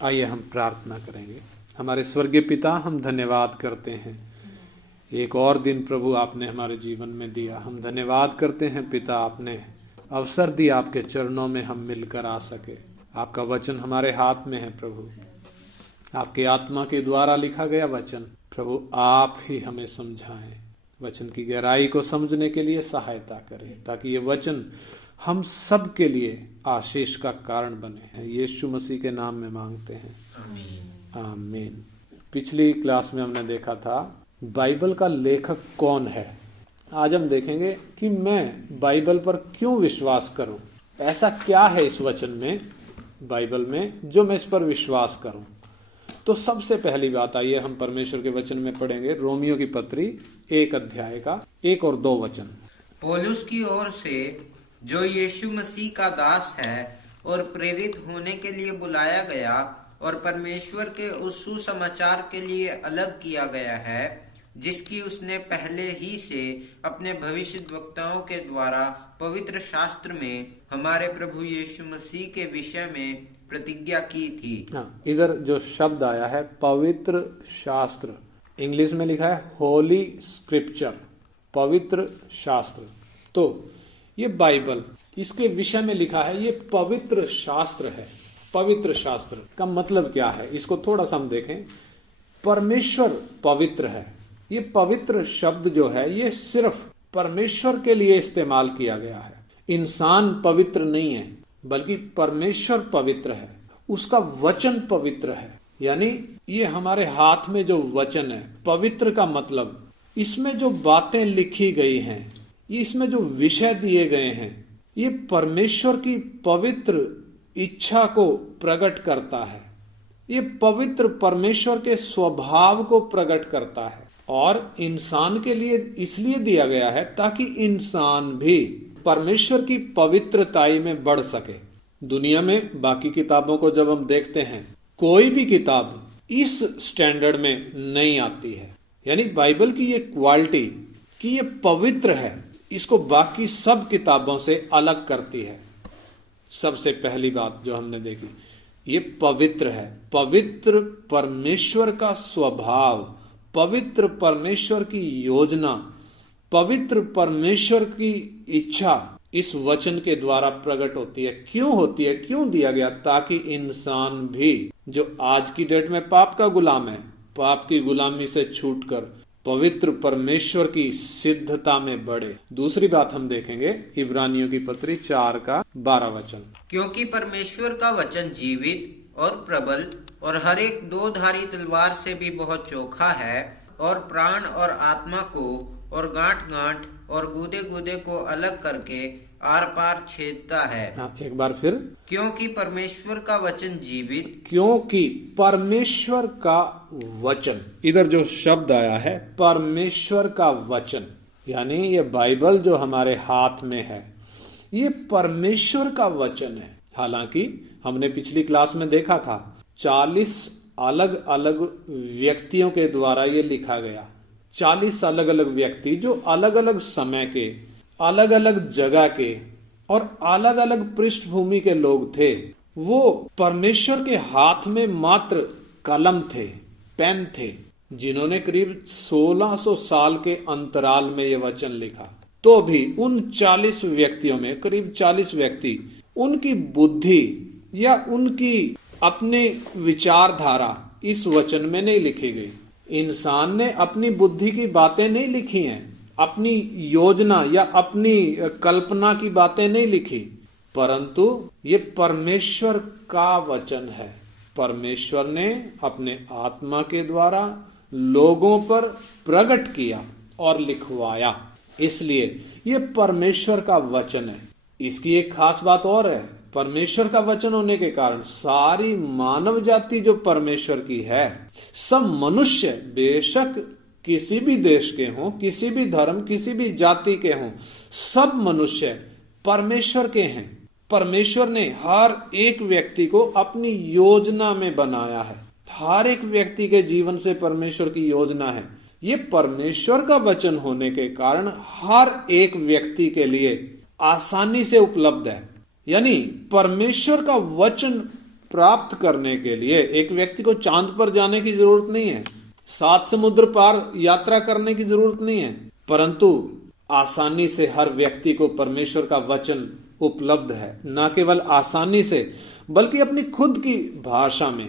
आइए हम प्रार्थना करेंगे। हमारे स्वर्गीय पिता, हम धन्यवाद करते हैं, एक और दिन प्रभु आपने हमारे जीवन में दिया। हम धन्यवाद करते हैं पिता, आपने अवसर दिया आपके चरणों में हम मिलकर आ सके। आपका वचन हमारे हाथ में है प्रभु, आपकी आत्मा के द्वारा लिखा गया वचन प्रभु आप ही हमें समझाएं, वचन की गहराई को समझने के लिए सहायता करें, ताकि ये वचन हम सब के लिए आशीष का कारण बने। यीशु मसीह के नाम में मांगते हैं, आमीन आमीन। पिछली क्लास में हमने देखा था बाइबल का लेखक कौन है। आज हम देखेंगे कि मैं बाइबल पर क्यों विश्वास करूं, ऐसा क्या है इस वचन में, बाइबल में, जो मैं इस पर विश्वास करूं। तो सबसे पहली बात, आइए हम परमेश्वर के वचन में पढ़ेंगे रोमियो की पत्री 1 अध्याय का 1 और 2 वचन। पौलुस की ओर से, जो यीशु मसीह का दास है और प्रेरित होने के लिए बुलाया गया और परमेश्वर के उस सुसमाचार के लिए अलग किया गया है, जिसकी उसने पहले ही से अपने भविष्यद्वक्ताओं के द्वारा पवित्र शास्त्र में हमारे प्रभु यीशु मसीह के विषय में प्रतिज्ञा की थी। इधर जो शब्द आया है पवित्र शास्त्र, इंग्लिश में लिखा है होली स्क्रिप्चर, पवित्र शास्त्र। तो ये बाइबल, इसके विषय में लिखा है ये पवित्र शास्त्र है। पवित्र शास्त्र का मतलब क्या है, इसको थोड़ा सा हम देखें। परमेश्वर पवित्र है। ये पवित्र शब्द जो है ये सिर्फ परमेश्वर के लिए इस्तेमाल किया गया है। इंसान पवित्र नहीं है, बल्कि परमेश्वर पवित्र है, उसका वचन पवित्र है। यानी ये हमारे हाथ में जो वचन है, पवित्र का मतलब इसमें जो बातें लिखी गई हैं, इसमें जो विषय दिए गए हैं, ये परमेश्वर की पवित्र इच्छा को प्रकट करता है। ये पवित्र परमेश्वर के स्वभाव को प्रकट करता है और इंसान के लिए इसलिए दिया गया है ताकि इंसान भी परमेश्वर की पवित्रताई में बढ़ सके। दुनिया में बाकी किताबों को जब हम देखते हैं, कोई भी किताब इस स्टैंडर्ड में नहीं आती है। यानी बाइबल की ये क्वालिटी कि ये पवित्र है, इसको बाकी सब किताबों से अलग करती है। सबसे पहली बात जो हमने देखी, ये पवित्र है। पवित्र परमेश्वर का स्वभाव, पवित्र परमेश्वर की योजना, पवित्र परमेश्वर की इच्छा इस वचन के द्वारा प्रकट होती है। क्यों होती है, क्यों दिया गया? ताकि इंसान भी जो आज की डेट में पाप का गुलाम है, पाप की गुलामी से छूटकर पवित्र परमेश्वर की सिद्धता में बढ़े। दूसरी बात हम देखेंगे इब्रानियों की पत्री 4 का 12 वचन। क्योंकि परमेश्वर का वचन जीवित और प्रबल और हर एक दो धारी तलवार से भी बहुत चोखा है और प्राण और आत्मा को और गांठ गांठ और गूदे गूदे को अलग करके आर पार छेदता है। एक बार फिर, क्योंकि परमेश्वर का वचन जीवित, क्योंकि परमेश्वर का वचन, इधर जो शब्द आया है परमेश्वर का वचन, यानी ये बाइबल जो हमारे हाथ में है ये परमेश्वर का वचन है। हालांकि हमने पिछली क्लास में देखा था 40 अलग अलग व्यक्तियों के द्वारा ये लिखा गया। 40 अलग अलग व्यक्ति जो अलग अलग समय के, अलग अलग जगह के और अलग अलग पृष्ठभूमि के लोग थे। वो परमेश्वर के हाथ में मात्र कलम थे, पेन थे, जिन्होंने करीब 1600 साल के अंतराल में ये वचन लिखा। तो भी उन 40 व्यक्तियों में करीब 40 व्यक्ति, उनकी बुद्धि या उनकी अपनी विचारधारा इस वचन में नहीं लिखी गई। इंसान ने अपनी बुद्धि की बातें नहीं लिखी हैं, अपनी योजना या अपनी कल्पना की बातें नहीं लिखी, परंतु ये परमेश्वर का वचन है। परमेश्वर ने अपने आत्मा के द्वारा लोगों पर प्रकट किया और लिखवाया, इसलिए ये परमेश्वर का वचन है। इसकी एक खास बात और है, परमेश्वर का वचन होने के कारण सारी मानव जाति जो परमेश्वर की है, सब मनुष्य बेशक किसी भी देश के हों, किसी भी धर्म, किसी भी जाति के हों, सब मनुष्य परमेश्वर के हैं। परमेश्वर ने हर एक व्यक्ति को अपनी योजना में बनाया है। हर एक व्यक्ति के जीवन से परमेश्वर की योजना है। ये परमेश्वर का वचन होने के कारण हर एक व्यक्ति के लिए आसानी से उपलब्ध है। यानी परमेश्वर का वचन प्राप्त करने के लिए एक व्यक्ति को चांद पर जाने की जरूरत नहीं है, 7 समुद्र पार यात्रा करने की जरूरत नहीं है, परंतु आसानी से हर व्यक्ति को परमेश्वर का वचन उपलब्ध है। ना केवल आसानी से बल्कि अपनी खुद की भाषा में,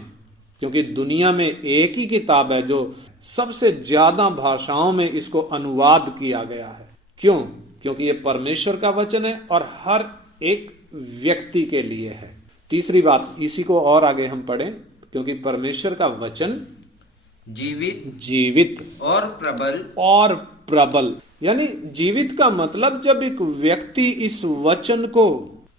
क्योंकि दुनिया में एक ही किताब है जो सबसे ज्यादा भाषाओं में इसको अनुवाद किया गया है। क्यों? क्योंकि ये परमेश्वर का वचन है और हर एक व्यक्ति के लिए है। तीसरी बात, इसी को और आगे हम पढ़ें, क्योंकि परमेश्वर का वचन जीवित और प्रबल, यानी जीवित का मतलब जब एक व्यक्ति इस वचन को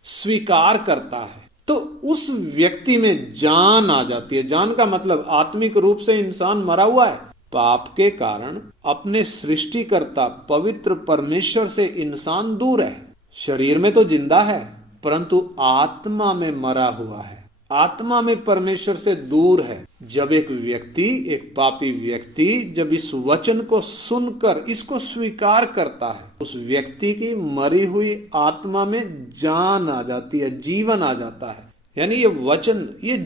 स्वीकार करता है तो उस व्यक्ति में जान आ जाती है। जान का मतलब आत्मिक रूप से इंसान मरा हुआ है, पाप के कारण अपने सृष्टिकर्ता पवित्र परमेश्वर से इंसान दूर है। शरीर में तो जिंदा है परंतु आत्मा में मरा हुआ है, आत्मा में परमेश्वर से दूर है। जब एक व्यक्ति, एक पापी व्यक्ति जब इस वचन को सुनकर इसको स्वीकार करता है, उस व्यक्ति की मरी हुई आत्मा में जान आ जाती है, जीवन आ जाता है। यानी ये वचन ये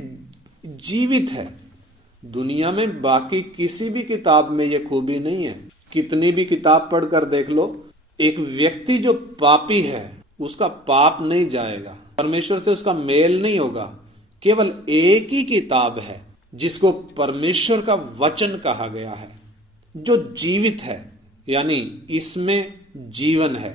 जीवित है। दुनिया में बाकी किसी भी किताब में ये खूबी नहीं है। कितनी भी किताब पढ़कर देख लो, एक व्यक्ति जो पापी है उसका पाप नहीं जाएगा, परमेश्वर से उसका मेल नहीं होगा। केवल एक ही किताब है जिसको परमेश्वर का वचन कहा गया है, जो जीवित है, यानी इसमें जीवन है।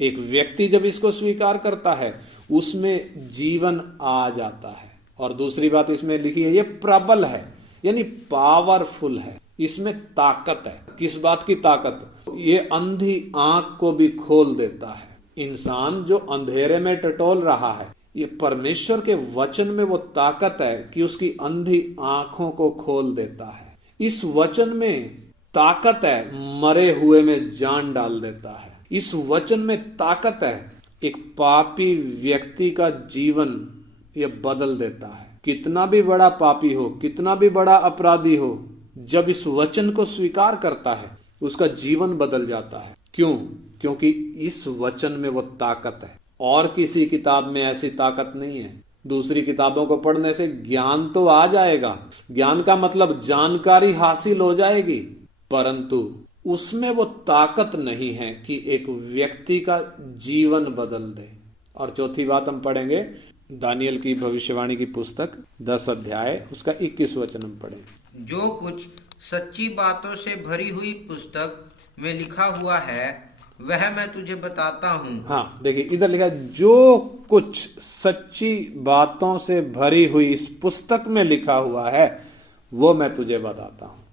एक व्यक्ति जब इसको स्वीकार करता है उसमें जीवन आ जाता है। और दूसरी बात इसमें लिखी है, ये प्रबल है, यानी पावरफुल है, इसमें ताकत है। किस बात की ताकत? ये अंधी आंख को भी खोल देता है। इंसान जो अंधेरे में टटोल रहा है, ये परमेश्वर के वचन में वो ताकत है कि उसकी अंधी आंखों को खोल देता है। इस वचन में ताकत है, मरे हुए में जान डाल देता है। इस वचन में ताकत है, एक पापी व्यक्ति का जीवन ये बदल देता है। कितना भी बड़ा पापी हो, कितना भी बड़ा अपराधी हो, जब इस वचन को स्वीकार करता है उसका जीवन बदल जाता है। क्यों? क्योंकि इस वचन में वो ताकत है। और किसी किताब में ऐसी ताकत नहीं है। दूसरी किताबों को पढ़ने से ज्ञान तो आ जाएगा, ज्ञान का मतलब जानकारी हासिल हो जाएगी, परंतु उसमें वो ताकत नहीं है कि एक व्यक्ति का जीवन बदल दे। और चौथी बात हम पढ़ेंगे दानियल की भविष्यवाणी की पुस्तक 10 अध्याय उसका 21 वचन हम पढ़ें। जो कुछ सच्ची बातों से भरी हुई पुस्तक में लिखा हुआ है वह मैं तुझे बताता हूँ। हाँ, देखिए इधर लिखा है, जो कुछ सच्ची बातों से भरी हुई इस पुस्तक में लिखा हुआ है वो मैं तुझे बताता हूँ।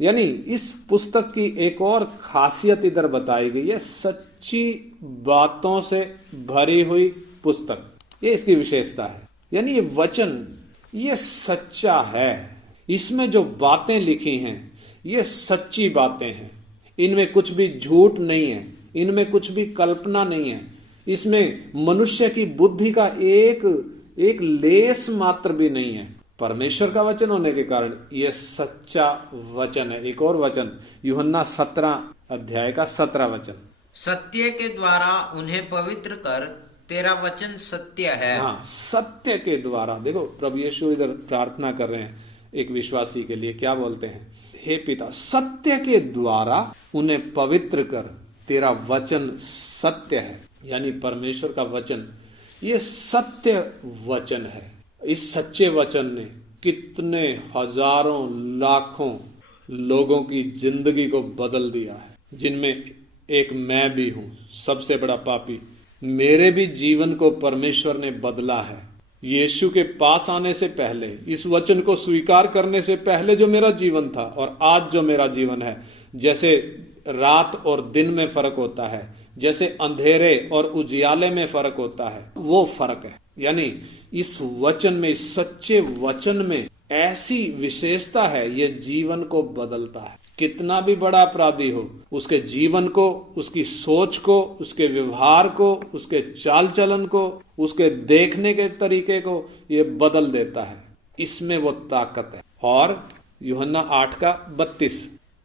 यानी इस पुस्तक की एक और खासियत इधर बताई गई है, सच्ची बातों से भरी हुई पुस्तक, ये इसकी विशेषता है। यानी ये वचन ये सच्चा है, इसमें जो बातें लिखी हैं ये सच्ची बातें हैं, इनमें कुछ भी झूठ नहीं है, इनमें कुछ भी कल्पना नहीं है, इसमें मनुष्य की बुद्धि का एक लेस मात्र भी नहीं है। परमेश्वर का वचन होने के कारण यह सच्चा वचन है। एक और वचन यूहन्ना 17 अध्याय का 17 वचन, सत्य के द्वारा उन्हें पवित्र कर, तेरा वचन सत्य है। हाँ, सत्य के द्वारा। देखो प्रभु यीशु इधर प्रार्थना कर रहे हैं एक विश्वासी के लिए, क्या बोलते हैं? हे पिता, सत्य के द्वारा उन्हें पवित्र कर, तेरा वचन सत्य है। यानी परमेश्वर का वचन ये सत्य वचन है। इस सच्चे वचन ने कितने हजारों लाखों लोगों की जिंदगी को बदल दिया है, जिनमें एक मैं भी हूं, सबसे बड़ा पापी। मेरे भी जीवन को परमेश्वर ने बदला है। यीशु के पास आने से पहले, इस वचन को स्वीकार करने से पहले जो मेरा जीवन था और आज जो मेरा जीवन है, जैसे रात और दिन में फर्क होता है, जैसे अंधेरे और उजियाले में फर्क होता है, वो फर्क है। यानी इस वचन में, इस सच्चे वचन में ऐसी विशेषता है, ये जीवन को बदलता है। कितना भी बड़ा अपराधी हो, उसके जीवन को, उसकी सोच को, उसके व्यवहार को, उसके चाल चलन को, उसके देखने के तरीके को ये बदल देता है। इसमें वो ताकत है। और यूहन्ना 8 का 32,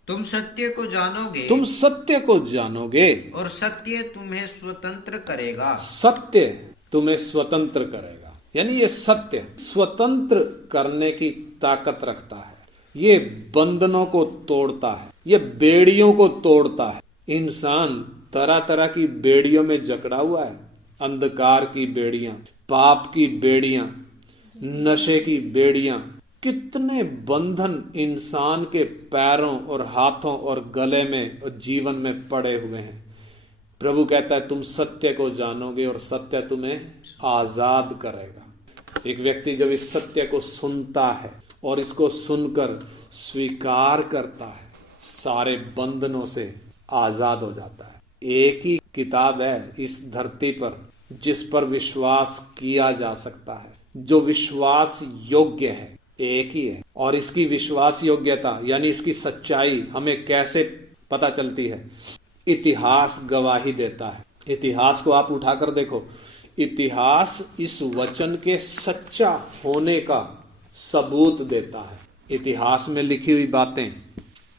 तुम सत्य को जानोगे, तुम सत्य को जानोगे और सत्य तुम्हें स्वतंत्र करेगा। सत्य तुम्हें स्वतंत्र करेगा। यानी ये सत्य स्वतंत्र करने की ताकत रखता है, ये बंधनों को तोड़ता है, ये बेड़ियों को तोड़ता है। इंसान तरह तरह की बेड़ियों में जकड़ा हुआ है, अंधकार की बेड़ियां, पाप की बेड़ियां, नशे की बेड़ियां, कितने बंधन इंसान के पैरों और हाथों और गले में और जीवन में पड़े हुए हैं। प्रभु कहता है तुम सत्य को जानोगे और सत्य तुम्हें आजाद करेगा। एक व्यक्ति जब इस सत्य को सुनता है और इसको सुनकर स्वीकार करता है, सारे बंधनों से आजाद हो जाता है। एक ही किताब है इस धरती पर जिस पर विश्वास किया जा सकता है, जो विश्वास योग्य है, एक ही है। और इसकी विश्वास योग्यता यानी इसकी सच्चाई हमें कैसे पता चलती है? इतिहास गवाही देता है। इतिहास को आप उठाकर देखो, इतिहास इस वचन के सच्चा होने का सबूत देता है। इतिहास में लिखी हुई बातें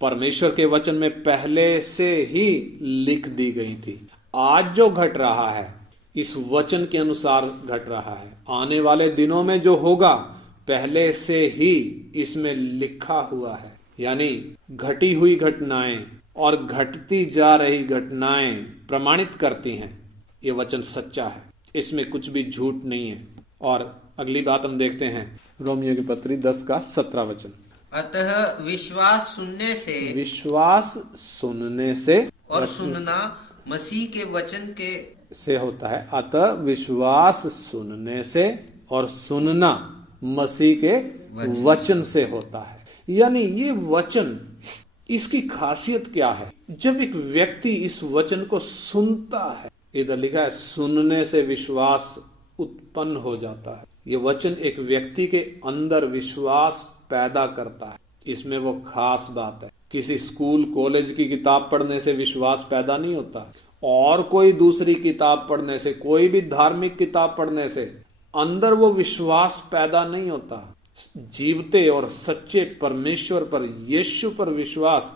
परमेश्वर के वचन में पहले से ही लिख दी गई थी। आज जो घट रहा है इस वचन के अनुसार घट रहा है। आने वाले दिनों में जो होगा पहले से ही इसमें लिखा हुआ है। यानी घटी हुई घटनाएं और घटती जा रही घटनाएं प्रमाणित करती हैं ये वचन सच्चा है, इसमें कुछ भी झूठ नहीं है। और अगली बात हम देखते हैं रोमियो की पत्री 10:17 वचन। अतः विश्वास सुनने से और सुनना मसीह के वचन के से होता है। अतः विश्वास सुनने से और सुनना मसीह के वचन से होता है। यानी ये वचन, इसकी खासियत क्या है? जब एक व्यक्ति इस वचन को सुनता है, इधर लिखा है सुनने से विश्वास उत्पन्न हो जाता है। ये वचन एक व्यक्ति के अंदर विश्वास पैदा करता है। इसमें वो खास बात है, किसी स्कूल कॉलेज की किताब पढ़ने से विश्वास पैदा नहीं होता, और कोई दूसरी किताब पढ़ने से, कोई भी धार्मिक किताब पढ़ने से अंदर वो विश्वास पैदा नहीं होता। जीवते और सच्चे परमेश्वर पर, यीशु पर विश्वास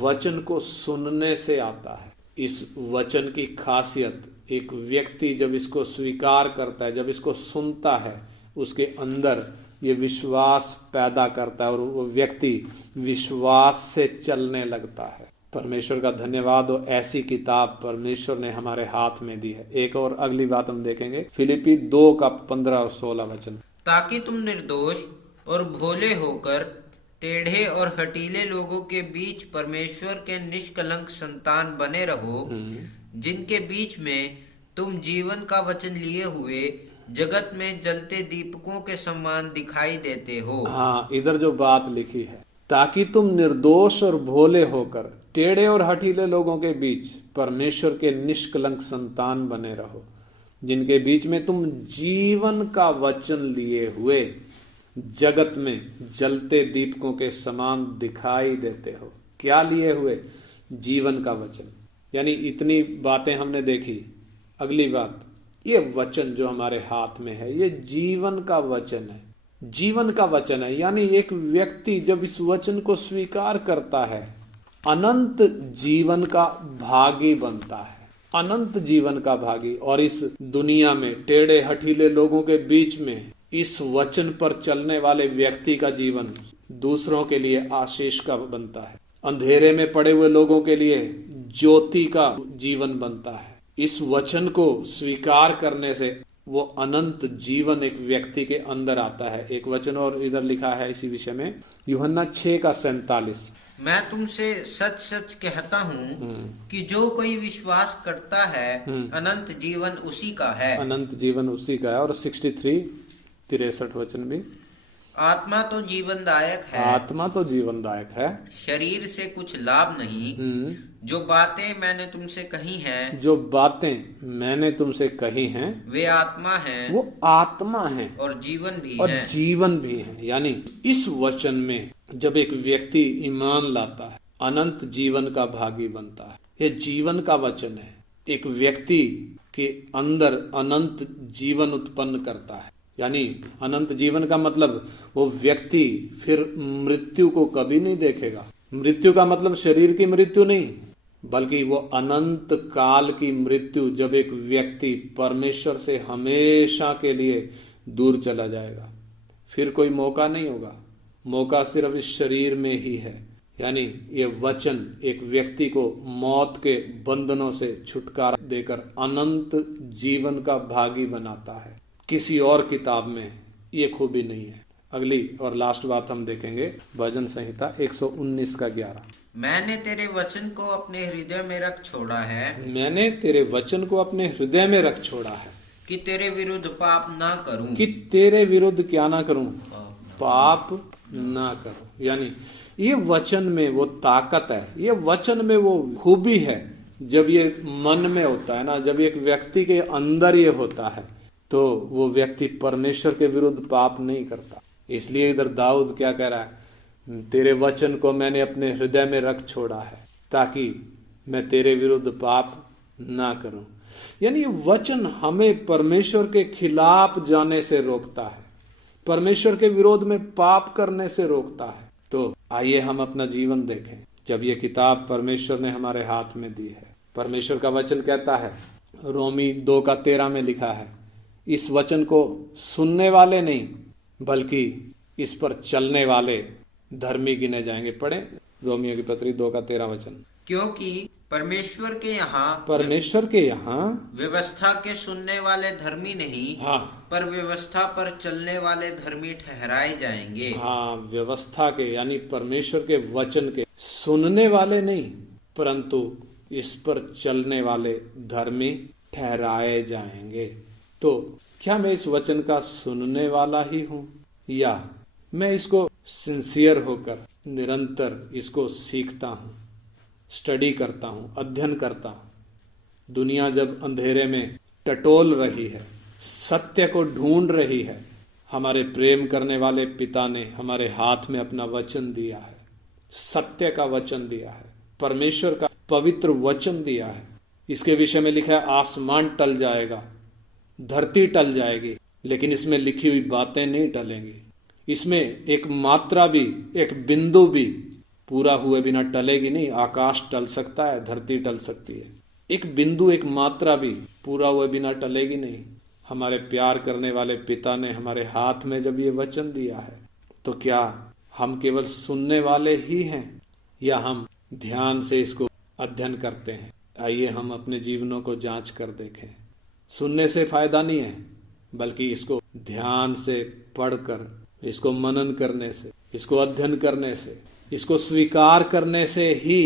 वचन को सुनने से आता है। इस वचन की खासियत, एक व्यक्ति जब इसको स्वीकार करता है, जब इसको सुनता है, उसके अंदर ये विश्वास पैदा करता है और वो व्यक्ति विश्वास से चलने लगता है। परमेश्वर का धन्यवाद हो, ऐसी किताब परमेश्वर ने हमारे हाथ में दी है। एक और अगली बात हम देखेंगे, फिलिपी 2:15 और 16 वचन। ताकि तुम निर्दोष और भोले होकर टेढ़े और हठीले लोगों के बीच परमेश्वर के निष्कलंक संतान बने रहो, जिनके बीच में तुम जीवन का वचन लिए हुए जगत में जलते दीपकों के समान दिखाई देते हो। हाँ, इधर जो बात लिखी है, ताकि तुम निर्दोष और भोले होकर टेढ़े और हठीले लोगों के बीच परमेश्वर के निष्कलंक संतान बने रहो, जिनके बीच में तुम जीवन का वचन लिए हुए जगत में जलते दीपकों के समान दिखाई देते हो। क्या लिए हुए? जीवन का वचन। यानी इतनी बातें हमने देखी। अगली बात, ये वचन जो हमारे हाथ में है, ये जीवन का वचन है। जीवन का वचन है, यानी एक व्यक्ति जब इस वचन को स्वीकार करता है, अनंत जीवन का भागी बनता है। अनंत जीवन का भागी। और इस दुनिया में टेढ़े हठीले लोगों के बीच में इस वचन पर चलने वाले व्यक्ति का जीवन दूसरों के लिए आशीष का बनता है। अंधेरे में पड़े हुए लोगों के लिए ज्योति का जीवन बनता है। इस वचन को स्वीकार करने से वो अनंत जीवन एक व्यक्ति के अंदर आता है। एक वचन और इधर लिखा है इसी विषय में, यूहन्ना 6:47। मैं तुमसे सच सच कहता हूँ कि जो कोई विश्वास करता है अनंत जीवन उसी का है। अनंत जीवन उसी का है। और 63 वचन भी, आत्मा तो जीवनदायक है, आत्मा तो जीवनदायक है, शरीर से कुछ लाभ नहीं। जो बातें मैंने तुमसे कही हैं, जो बातें मैंने तुमसे कही हैं, वे आत्मा हैं, वो आत्मा हैं और जीवन भी और हैं। जीवन भी है। यानी इस वचन में जब एक व्यक्ति ईमान लाता है, अनंत जीवन का भागी बनता है। ये जीवन का वचन है, एक व्यक्ति के अंदर अनंत जीवन उत्पन्न करता है। यानी अनंत जीवन का मतलब वो व्यक्ति फिर मृत्यु को कभी नहीं देखेगा। मृत्यु का मतलब शरीर की मृत्यु नहीं, बल्कि वो अनंत काल की मृत्यु, जब एक व्यक्ति परमेश्वर से हमेशा के लिए दूर चला जाएगा, फिर कोई मौका नहीं होगा। मौका सिर्फ इस शरीर में ही है। यानी ये वचन एक व्यक्ति को मौत के बंधनों से छुटकारा देकर अनंत जीवन का भागी बनाता है। किसी और किताब में ये खूबी नहीं है। अगली और लास्ट बात हम देखेंगे, भजन संहिता 119 का 11। मैंने तेरे वचन को अपने हृदय में रख छोड़ा है, मैंने तेरे वचन को अपने हृदय में रख छोड़ा है, कि तेरे विरुद्ध पाप ना करूं। कि तेरे विरुद्ध क्या ना करूं? पाप ना करूं। यानी ये वचन में वो ताकत है, ये वचन में वो खूबी है। जब ये मन में होता है ना, जब एक व्यक्ति के अंदर ये होता है, तो वो व्यक्ति परमेश्वर के विरुद्ध पाप नहीं करता। इसलिए इधर दाऊद क्या कह रहा है? तेरे वचन को मैंने अपने हृदय में रख छोड़ा है, ताकि मैं तेरे विरुद्ध पाप ना करूं। यानी ये वचन हमें परमेश्वर के खिलाफ जाने से रोकता है, परमेश्वर के विरोध में पाप करने से रोकता है। तो आइए हम अपना जीवन देखें। जब ये किताब परमेश्वर ने हमारे हाथ में दी है, परमेश्वर का वचन कहता है, रोमी 2:13 में लिखा है, इस वचन को सुनने वाले नहीं बल्कि इस पर चलने वाले धर्मी गिने जाएंगे। पढ़े रोमियो की पत्री 2:13 वचन। क्योंकि परमेश्वर के यहाँ व्यवस्था के सुनने वाले धर्मी नहीं, हाँ, पर व्यवस्था पर चलने वाले धर्मी ठहराए जाएंगे। हाँ, व्यवस्था के यानी परमेश्वर के वचन के सुनने वाले नहीं, परंतु इस पर चलने वाले धर्मी ठहराए जाएंगे। तो क्या मैं इस वचन का सुनने वाला ही हूं, या मैं इसको सिंसियर होकर निरंतर इसको सीखता हूं, स्टडी करता हूं, अध्ययन करता हूं। दुनिया जब अंधेरे में टटोल रही है, सत्य को ढूंढ रही है, हमारे प्रेम करने वाले पिता ने हमारे हाथ में अपना वचन दिया है, सत्य का वचन दिया है, परमेश्वर का पवित्र वचन दिया है। इसके विषय में लिखा है, आसमान टल जाएगा, धरती टल जाएगी, लेकिन इसमें लिखी हुई बातें नहीं टलेंगी। इसमें एक मात्रा भी, एक बिंदु भी पूरा हुए बिना टलेगी नहीं। आकाश टल सकता है, धरती टल सकती है, एक बिंदु, एक मात्रा भी पूरा हुए बिना टलेगी नहीं। हमारे प्यार करने वाले पिता ने हमारे हाथ में जब ये वचन दिया है, तो क्या हम केवल सुनने वाले ही हैं, या हम ध्यान से इसको अध्ययन करते हैं? आइए हम अपने जीवनों को जांच कर देखें। सुनने से फायदा नहीं है, बल्कि इसको ध्यान से पढ़कर, इसको मनन करने से, इसको अध्ययन करने से, इसको स्वीकार करने से ही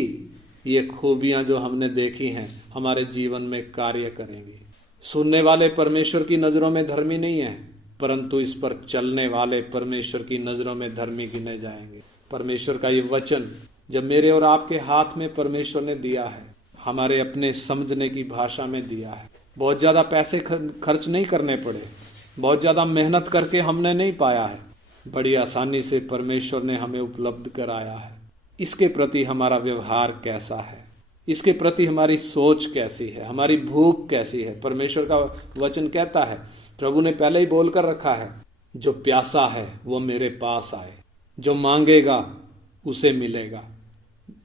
ये खूबियां जो हमने देखी हैं हमारे जीवन में कार्य करेंगी। सुनने वाले परमेश्वर की नजरों में धर्मी नहीं है, परंतु इस पर चलने वाले परमेश्वर की नजरों में धर्मी गिने जाएंगे। परमेश्वर का ये वचन जब मेरे और आपके हाथ में परमेश्वर ने दिया है, हमारे अपने समझने की भाषा में दिया है, बहुत ज्यादा पैसे खर्च नहीं करने पड़े, बहुत ज्यादा मेहनत करके हमने नहीं पाया है, बड़ी आसानी से परमेश्वर ने हमें उपलब्ध कराया है। इसके प्रति हमारा व्यवहार कैसा है, इसके प्रति हमारी सोच कैसी है, हमारी भूख कैसी है? परमेश्वर का वचन कहता है, प्रभु ने पहले ही बोल कर रखा है, जो प्यासा है वो मेरे पास आए, जो मांगेगा उसे मिलेगा,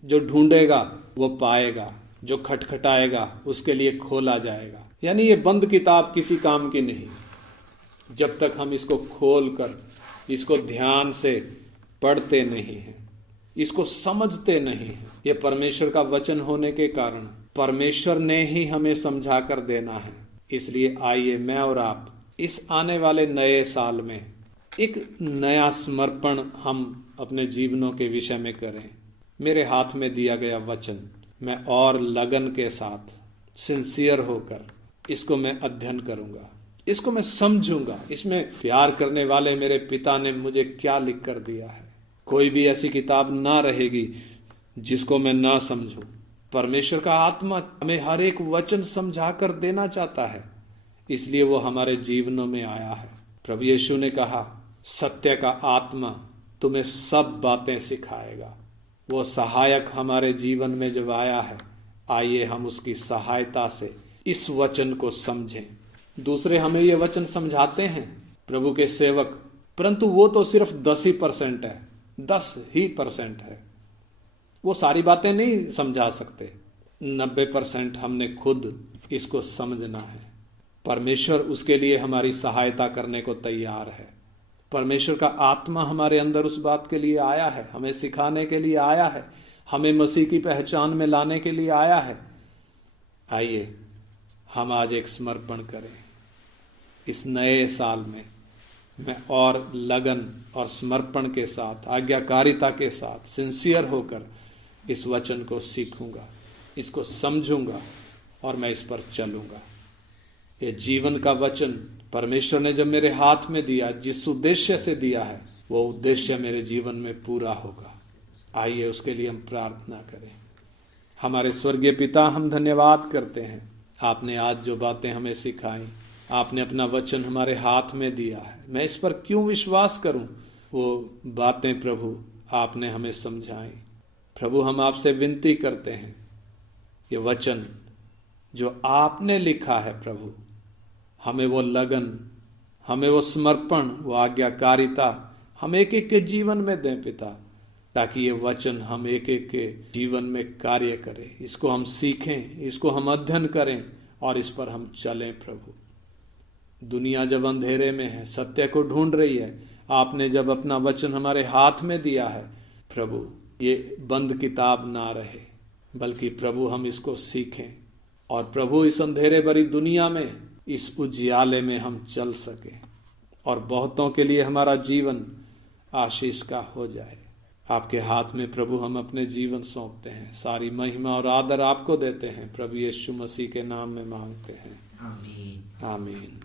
जो ढूंढेगा वो पाएगा, जो खटखटाएगा उसके लिए खोला जाएगा। यानी ये बंद किताब किसी काम की नहीं, जब तक हम इसको खोल कर इसको ध्यान से पढ़ते नहीं हैं, इसको समझते नहीं हैं। ये परमेश्वर का वचन होने के कारण परमेश्वर ने ही हमें समझा कर देना है। इसलिए आइए मैं और आप इस आने वाले नए साल में एक नया समर्पण हम अपने जीवनों के विषय में करें। मेरे हाथ में दिया गया वचन मैं और लगन के साथ सिंसियर होकर इसको मैं अध्ययन करूंगा, इसको मैं समझूंगा, इसमें प्यार करने वाले मेरे पिता ने मुझे क्या लिख कर दिया है। कोई भी ऐसी किताब ना रहेगी जिसको मैं ना समझूं। परमेश्वर का आत्मा हमें हर एक वचन समझा कर देना चाहता है, इसलिए वो हमारे जीवनों में आया है। प्रभु यीशु ने कहा, सत्य का आत्मा तुम्हें सब बातें सिखाएगा। वो सहायक हमारे जीवन में जब आया है, आइए हम उसकी सहायता से इस वचन को समझें। दूसरे हमें ये वचन समझाते हैं, प्रभु के सेवक, परंतु वो तो सिर्फ 10% है, 10% है। वो सारी बातें नहीं समझा सकते। 90% हमने खुद इसको समझना है। परमेश्वर उसके लिए हमारी सहायता करने को तैयार है। परमेश्वर का आत्मा हमारे अंदर उस बात के लिए आया है, हमें सिखाने के लिए आया है, हमें मसीह की पहचान में लाने के लिए आया है। आइए हम आज एक समर्पण करें। इस नए साल में मैं और लगन और समर्पण के साथ, आज्ञाकारिता के साथ, सिंसियर होकर इस वचन को सीखूंगा, इसको समझूंगा और मैं इस पर चलूंगा। ये जीवन का वचन परमेश्वर ने जब मेरे हाथ में दिया, जिस उद्देश्य से दिया है, वो उद्देश्य मेरे जीवन में पूरा होगा। आइए उसके लिए हम प्रार्थना करें। हमारे स्वर्गीय पिता, हम धन्यवाद करते हैं, आपने आज जो बातें हमें सिखाई, आपने अपना वचन हमारे हाथ में दिया है। मैं इस पर क्यों विश्वास करूं? वो बातें प्रभु आपने हमें समझाई। प्रभु हम आपसे विनती करते हैं, ये वचन जो आपने लिखा है प्रभु, हमें वो लगन, हमें वो समर्पण, वो आज्ञाकारिता हम एक एक के जीवन में दें पिता, ताकि ये वचन हम एक एक के जीवन में कार्य करें। इसको हम सीखें, इसको हम अध्ययन करें और इस पर हम चलें प्रभु। दुनिया जब अंधेरे में है, सत्य को ढूंढ रही है, आपने जब अपना वचन हमारे हाथ में दिया है प्रभु, ये बंद किताब ना रहे, बल्कि प्रभु हम इसको सीखें और प्रभु इस अंधेरे भरी दुनिया में, इस उजियाले में हम चल सकें और बहुतों के लिए हमारा जीवन आशीष का हो जाए। आपके हाथ में प्रभु हम अपने जीवन सौंपते हैं। सारी महिमा और आदर आपको देते हैं। प्रभु यीशु मसीह के नाम में मांगते हैं, आमीन आमीन।